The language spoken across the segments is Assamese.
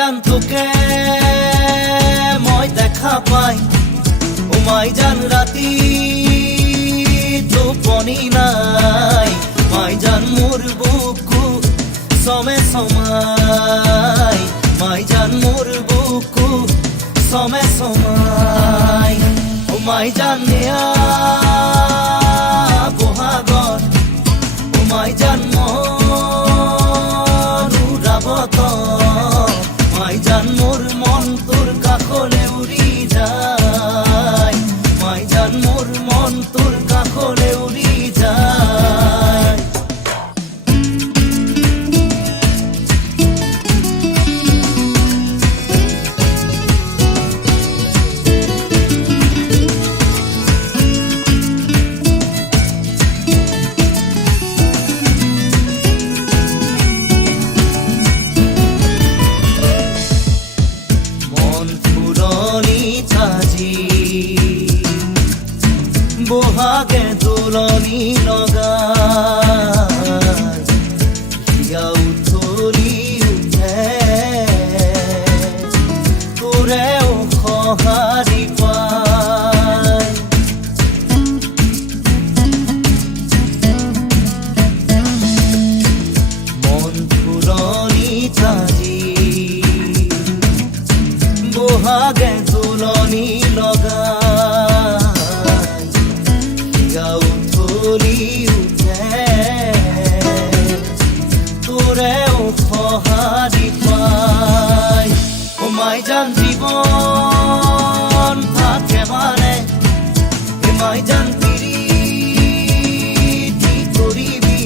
জান তোকে মই দেখা পাই ও মাই জান রাতি টোপনি নাই মাই জান মোর বুকু সমে সমাই মাই জান মোর বুকু সমে সমাই ও মাই জান নেয়া বহাগর ও মাই জান মনুরাবত মাই জান মোর মন তোর কাকলে উড়ি যায় মাই জান মোর মন তোর কাকলে উড়ি যায় বহাগে দোলনি লগাই হিয়া উঠলি উঠে তোৰেও সঁহাৰি পাই মন ফুলনি চাজি বহাগে দোলনি লগাই তোৰেও সঁহাৰি পাই ও মাই জান জীৱন থাকে মানে মাই জান পিৰিতি কৰিবি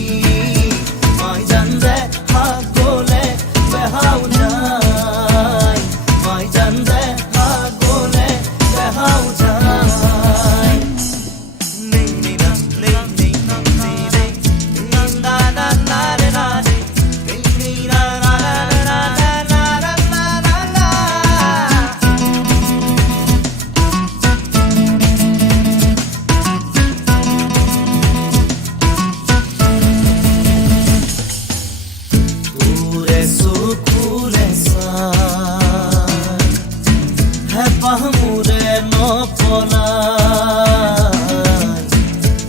মাই জান দেখা গলে বেহাও যায় মাই জান দেখা গলে বেহাও যায় পাহমুৰে নপলাই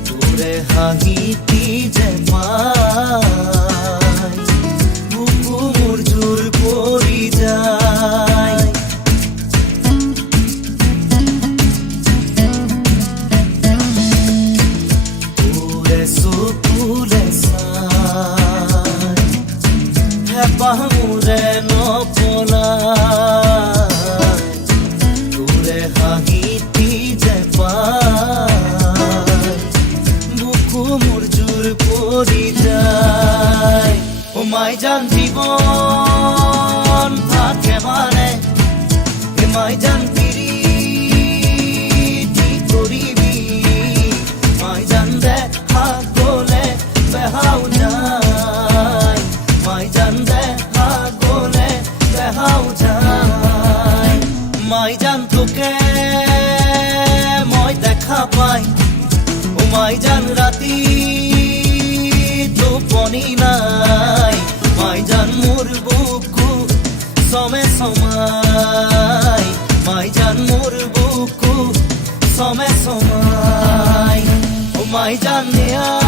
তোৰে হাঁহিতি যে পাই বুকু মোৰ জোৰ পৰি যায় তোৰে চকুৰে চাই পাহমুৰে নপলাই হাঁহিতি যে পাই বুকু মোৰ জোৰ পৰি যায় ও মাই জান জীৱন থাকে মানে মাই জান পিৰিতি কৰিবি মাই জান দেখা গলে বেহাও যায় মাই জান দেখা গলে বেহাও যায় মাই জান তোকে মই দেখা পাই ও মাই জান রাতি টোপনি নাই মাই জান মোর বুকু সমে সমাই মাই জান মোর বুকু সমে সমাই ও মাই জান নেয়া